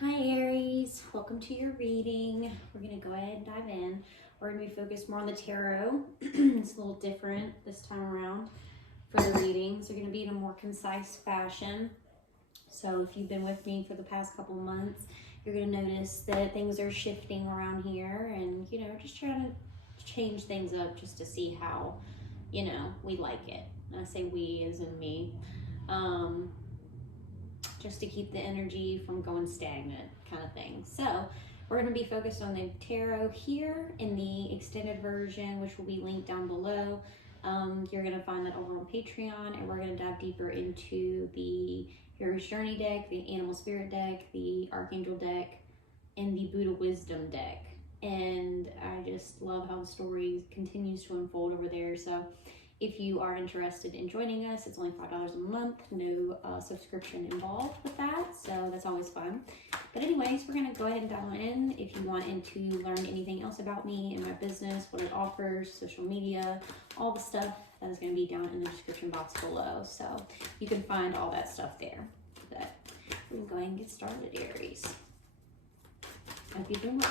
Hi Aries, welcome to your reading. We're going to go ahead and dive in. We're going to be focused more on the tarot. It's a little different this time around for the readings. They're going to be in a more concise fashion. So if you've been with me for the past couple months, you're going to notice that things are shifting around here and, just trying to change things up just to see how, we like it. And I say we as in me. Just to keep the energy from going stagnant kind of thing. So we're going to be focused on the tarot here in the extended version, which will be linked down below. You're going to find that over on Patreon, and we're going to dive deeper into the Hero's Journey deck, the Animal Spirit deck, the Archangel deck, and the Buddha Wisdom deck. And I just love how the story continues to unfold over there. So if you are interested in joining us, it's only $5 a month, no subscription involved with that, so that's always fun. But anyways, we're gonna go ahead and dial in. If you want to learn anything else about me and my business, what it offers, social media, all the stuff, that is gonna be down in the description box below. So you can find all that stuff there. But we can go ahead and get started, Aries. Hope you've been well.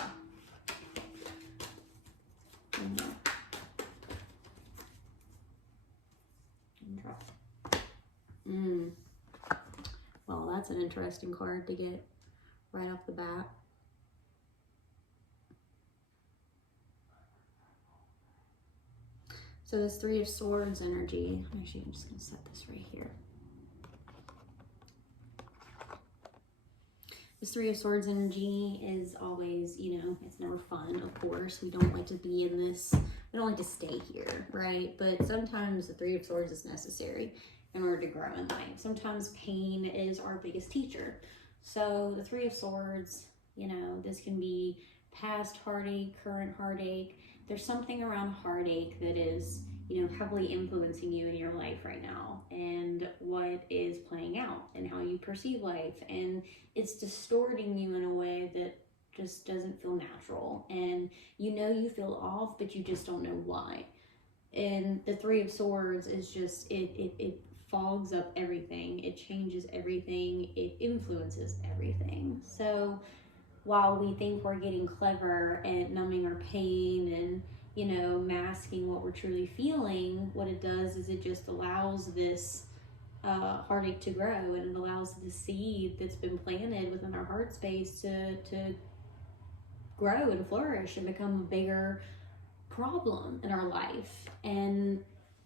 Well, that's an interesting card to get right off the bat. So this Three of Swords energy, actually I'm just going to set this right here. This Three of Swords energy is always, it's never fun, of course. We don't like to be in this, we don't like to stay here, right? But sometimes the Three of Swords is necessary in order to grow in life. Sometimes pain is our biggest teacher. So the Three of Swords, this can be past heartache, current heartache. There's something around heartache that is, heavily influencing you in your life right now and what is playing out and how you perceive life. And it's distorting you in a way that just doesn't feel natural. And you feel off, but you just don't know why. And the Three of Swords is just, it fogs up everything. It changes everything. It influences everything. So while we think we're getting clever at numbing our pain and, masking what we're truly feeling, what it does is it just allows this heartache to grow, and it allows the seed that's been planted within our heart space to grow and flourish and become a bigger problem in our life. And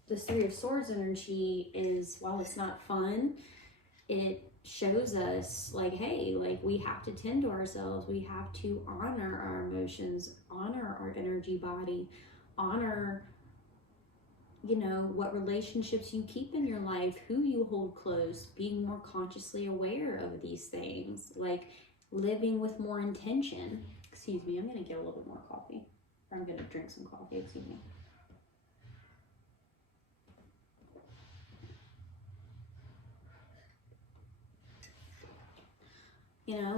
this Three of Swords energy is, while it's not fun, it shows us like, hey, like we have to tend to ourselves. We have to honor our emotions, honor our energy body, honor, what relationships you keep in your life, who you hold close, being more consciously aware of these things, like living with more intention. Excuse me, I'm going to get a little bit more coffee. Or I'm going to drink some coffee, excuse me.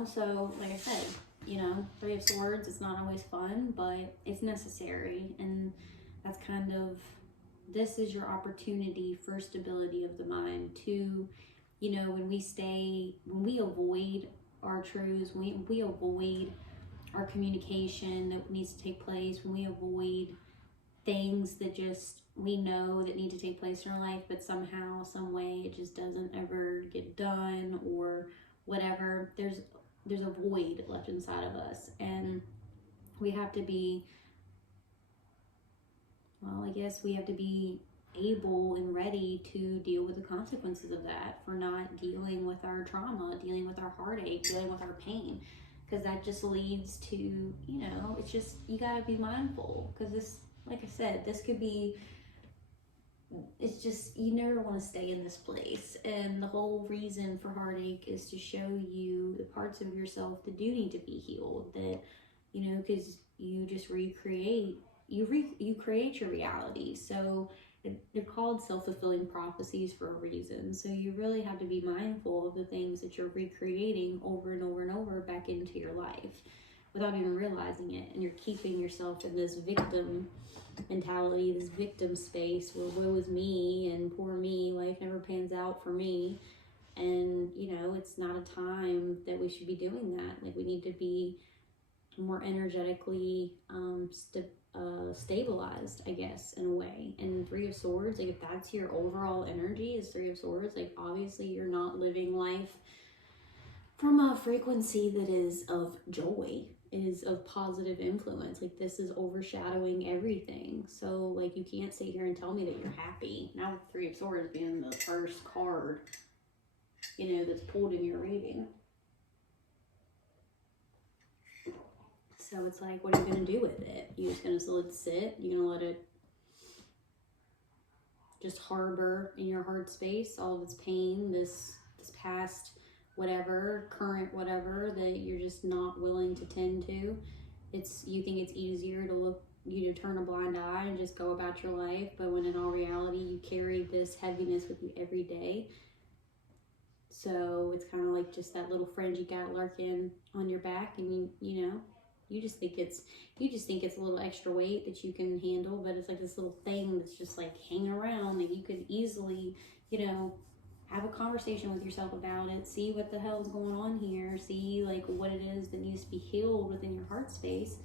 So like I said, Three of Swords, it's not always fun, but it's necessary. And that's kind of, this is your opportunity for stability of the mind to, when we avoid our truths, when we avoid our communication that needs to take place, when we avoid things that just we know that need to take place in our life, but somehow, some way, it just doesn't ever get done or whatever, there's a void left inside of us, and we have to be, well, I guess we have to be able and ready to deal with the consequences of that, for not dealing with our trauma, dealing with our heartache, dealing with our pain, because that just leads to, it's just, you got to be mindful, because this, like I said, this could be, it's just, you never want to stay in this place. And the whole reason for heartache is to show you the parts of yourself that do need to be healed, that, because you just create your reality. So they're called self-fulfilling prophecies for a reason. So you really have to be mindful of the things that you're recreating over and over and over back into your life without even realizing it. And you're keeping yourself in this victim mentality, this victim space where woe is me and poor me, life never pans out for me. And, you know, it's not a time that we should be doing that. Like, we need to be more energetically stabilized, I guess, in a way. And Three of Swords, like, if that's your overall energy is Three of Swords, like, obviously you're not living life from a frequency that is of joy, is of positive influence. Like, this is overshadowing everything. So, like, you can't sit here and tell me that you're happy. Now, Three of Swords being the first card, you know, that's pulled in your reading. So it's like, what are you going to do with it? You're just going to let it sit? You're going to let it just harbor in your heart space all of its pain, this past whatever, current whatever that you're just not willing to tend to? You think it's easier to turn a blind eye and just go about your life, but when in all reality you carry this heaviness with you every day. So it's kind of like just that little friend you got lurking on your back, and you just think it's a little extra weight that you can handle, but it's like this little thing that's just like hanging around that you could easily, have a conversation with yourself about it, see what the hell is going on here, see like what it is that needs to be healed within your heart space.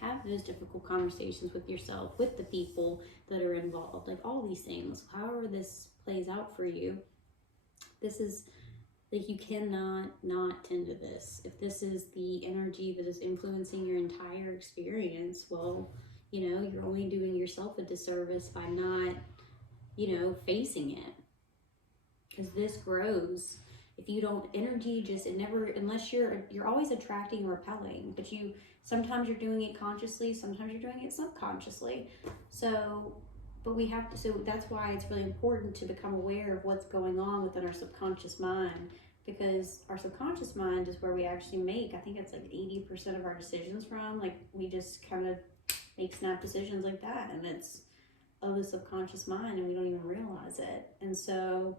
Have those difficult conversations with yourself, with the people that are involved, like all these things. However this plays out for you, this is like, you cannot not tend to this. If this is the energy that is influencing your entire experience, well, you're only doing yourself a disservice by not, facing it. Because this grows. If you don't, energy just, it never, unless you're always attracting or repelling, but sometimes you're doing it consciously, sometimes you're doing it subconsciously. But we have to, so that's why it's really important to become aware of what's going on within our subconscious mind, because our subconscious mind is where we actually make, I think it's like 80% of our decisions from. Like, we just kind of make snap decisions like that, and it's of the subconscious mind, and we don't even realize it. And so,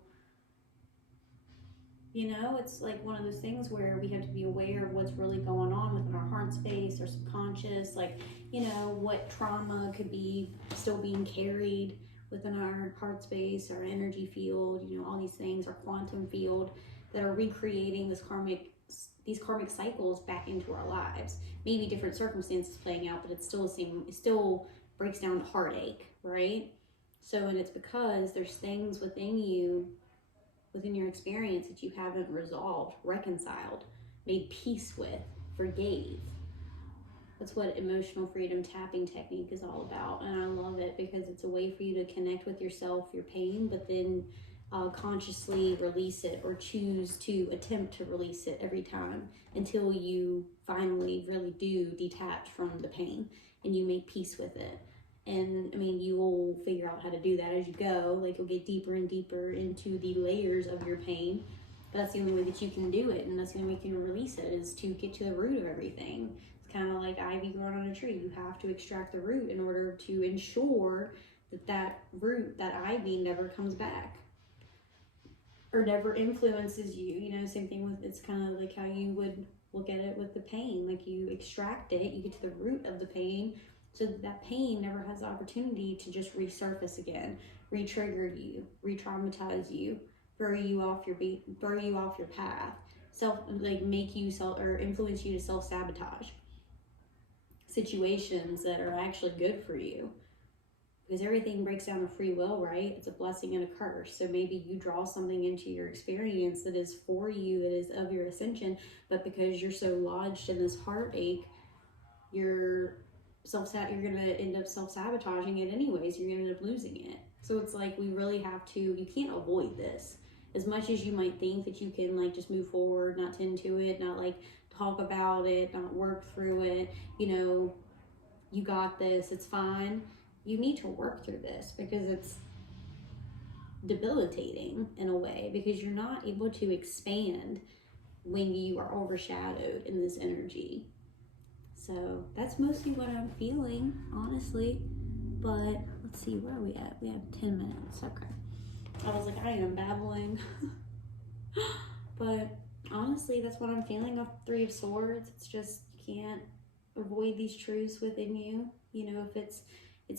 it's like one of those things where we have to be aware of what's really going on within our heart space, our subconscious, like, what trauma could be still being carried within our heart space, our energy field, all these things, our quantum field, that are recreating these karmic cycles back into our lives. Maybe different circumstances playing out, but it's still the same. It still breaks down to heartache, right? So, and it's because there's things within you, within your experience, that you haven't resolved, reconciled, made peace with, forgave. That's what emotional freedom tapping technique is all about. And I love it because it's a way for you to connect with yourself, your pain, but then consciously release it, or choose to attempt to release it every time, until you finally really do detach from the pain and you make peace with it. And I mean, you will figure out how to do that as you go. Like, you'll get deeper and deeper into the layers of your pain. But that's the only way that you can do it, and that's the only way you can release it, is to get to the root of everything. It's kind of like ivy growing on a tree. You have to extract the root in order to ensure that root, that ivy, never comes back or never influences you. Same thing with, it's kind of like how you would look at it with the pain. Like, you extract it, you get to the root of the pain, so that pain never has the opportunity to just resurface again, re-trigger you, re-traumatize you, throw you off your path, or influence you to self-sabotage situations that are actually good for you. Because everything breaks down to free will, right? It's a blessing and a curse. So maybe you draw something into your experience that is for you, that is of your ascension, but because you're so lodged in this heartache, you're going to end up self-sabotaging it anyways. You're going to end up losing it. So it's like, we really have to, you can't avoid this. As much as you might think that you can, like, just move forward, not tend to it, not like talk about it, not work through it, you got this, it's fine. You need to work through this, because it's debilitating in a way, because you're not able to expand when you are overshadowed in this energy. So that's mostly what I'm feeling, honestly. But let's see, where are we at? We have 10 minutes. Okay. I was like, I am babbling. But honestly, that's what I'm feeling of Three of Swords. It's just, you can't avoid these truths within you. If it's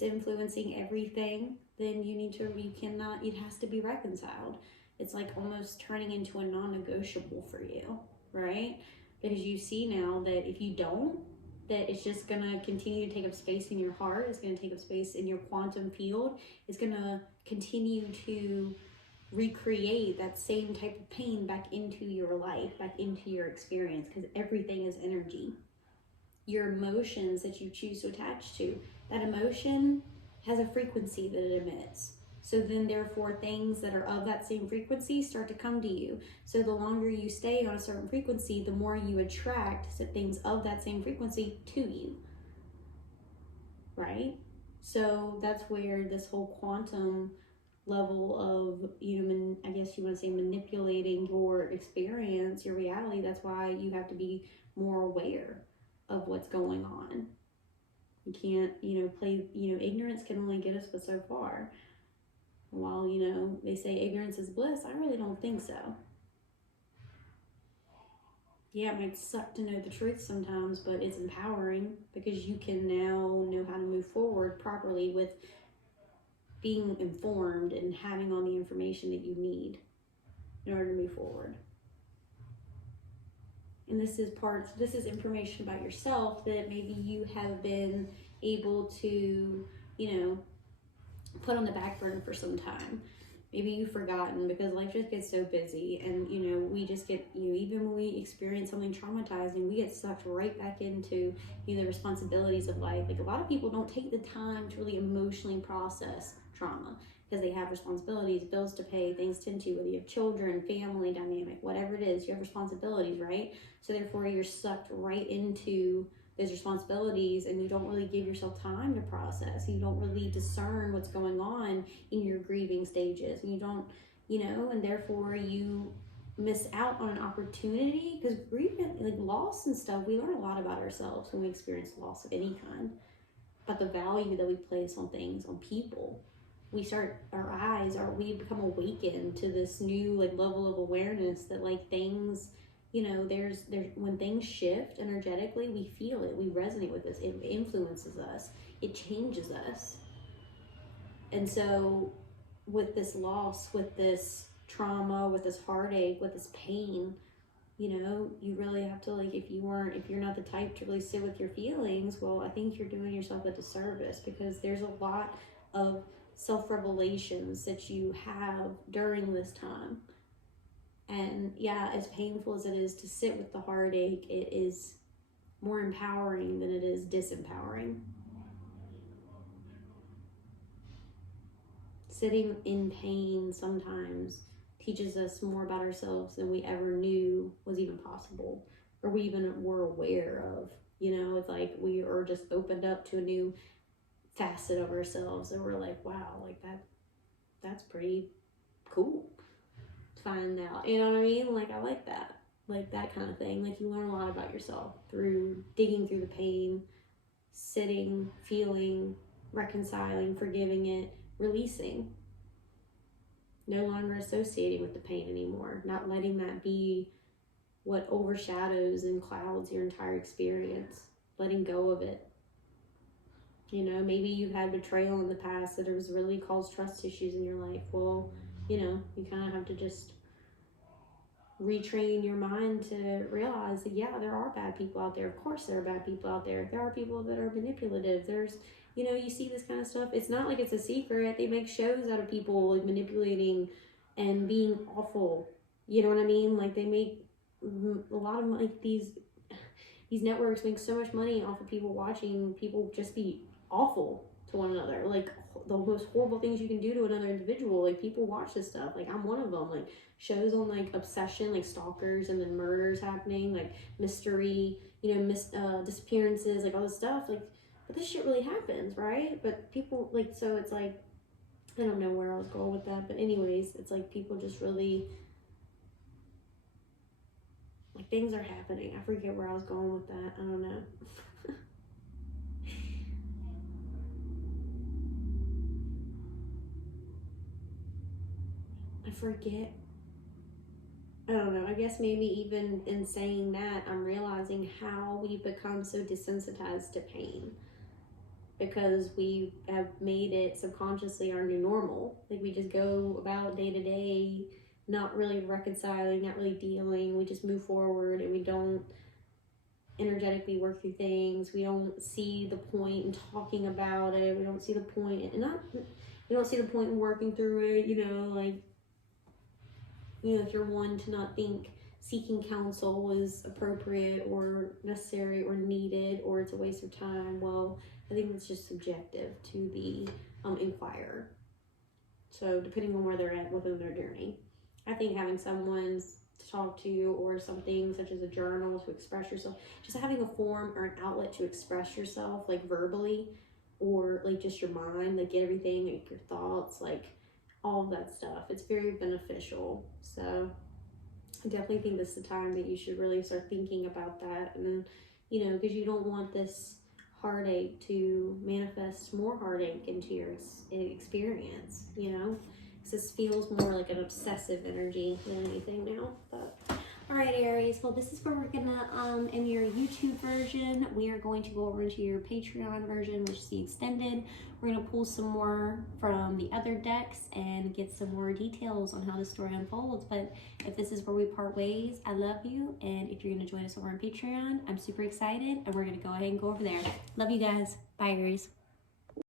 influencing everything, then it has to be reconciled. It's like almost turning into a non-negotiable for you, right? Because you see now that if you don't, that it's just gonna continue to take up space in your heart. It's gonna take up space in your quantum field. It's gonna continue to recreate that same type of pain back into your life, back into your experience, because everything is energy. Your emotions that you choose to attach to, that emotion has a frequency that it emits. So then therefore things that are of that same frequency start to come to you. So the longer you stay on a certain frequency, the more you attract things of that same frequency to you, right? So that's where this whole quantum level of, I guess you want to say, manipulating your experience, your reality. That's why you have to be more aware of what's going on. You can't, play, ignorance can only get us but so far. While, they say ignorance is bliss, I really don't think so. Yeah, it might suck to know the truth sometimes, but it's empowering because you can now know how to move forward properly with being informed and having all the information that you need in order to move forward. And this is information about yourself that maybe you have been able to, put on the back burner for some time. Maybe you've forgotten because life just gets so busy, and we just get, even when we experience something traumatizing, we get sucked right back into the responsibilities of life. Like, a lot of people don't take the time to really emotionally process trauma because they have responsibilities, bills to pay, things to tend to, whether you have children, family dynamic, whatever it is, you have responsibilities, right? So therefore you're sucked right into those responsibilities, and you don't really give yourself time to process. You don't really discern what's going on in your grieving stages. You don't, and therefore you miss out on an opportunity, because grieving, like loss and stuff, we learn a lot about ourselves when we experience loss of any kind, but the value that we place on things, on people. We become awakened to this new level of awareness that things, there's when things shift energetically, we feel it, we resonate with this, it influences us, it changes us. And so with this loss, with this trauma, with this heartache, with this pain, you really have to, if you're not the type to really sit with your feelings, well, I think you're doing yourself a disservice, because there's a lot of self-revelations that you have during this time. And yeah, as painful as it is to sit with the heartache, it is more empowering than it is disempowering. Sitting in pain sometimes teaches us more about ourselves than we ever knew was even possible, or we even were aware of. It's like we are just opened up to a new facet of ourselves, and we're like, wow, that's pretty cool to find out. You know what I mean? I like that kind of thing. You learn a lot about yourself through digging through the pain, sitting, feeling, reconciling, forgiving it, releasing, no longer associating with the pain anymore, not letting that be what overshadows and clouds your entire experience, letting go of it. Maybe you've had betrayal in the past that has really caused trust issues in your life. Well, you kind of have to just retrain your mind to realize that, yeah, there are bad people out there. Of course there are bad people out there. There are people that are manipulative. There's, you see this kind of stuff. It's not like it's a secret. They make shows out of people manipulating and being awful. You know what I mean? They make a lot of these networks make so much money off of people watching people just be awful to one another. The most horrible things you can do to another individual. People watch this stuff. I'm one of them. Shows on obsession, stalkers and then murders happening, mystery, disappearances, all this stuff. But this shit really happens, right? But people so it's I don't know where I was going with that, but anyways, it's people just really things are happening. I forget where I was going with that. I don't know. I forget. I don't know. I guess maybe even in saying that, I'm realizing how we've become so desensitized to pain, because we have made it subconsciously our new normal. We just go about day to day not really reconciling, not really dealing. We just move forward and we don't energetically work through things. We don't see the point in talking about it. We don't see the point, and we don't see the point in working through it. You know, like, you know, if you're one to not think seeking counsel was appropriate or necessary or needed, or it's a waste of time, well, I think it's just subjective to the inquirer. So depending on where they're at within their journey, I think having someone to talk to, or something such as a journal to express yourself, just having a form or an outlet to express yourself, like verbally, or like just your mind, like everything, like your thoughts, like all of that stuff, it's very beneficial. So I definitely think this is the time that you should really start thinking about that. And, you know, because you don't want this heartache to manifest more heartache into your experience, you know, because this feels more like an obsessive energy than anything now. But all right, Aries, well, this is where we're gonna in your YouTube version, we are going to go over into your Patreon version, which is the extended. We're gonna pull some more from the other decks and get some more details on how the story unfolds. But if this is where we part ways, I love you, and if you're gonna join us over on Patreon, I'm super excited, and we're gonna go ahead and go over there. Love you guys. Bye, Aries.